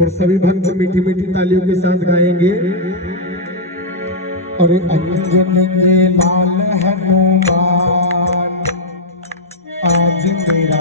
और सभी भक्त मीठी मीठी तालियों के साथ गाएंगे। और अंजन के लाल हनुमान आज मेरा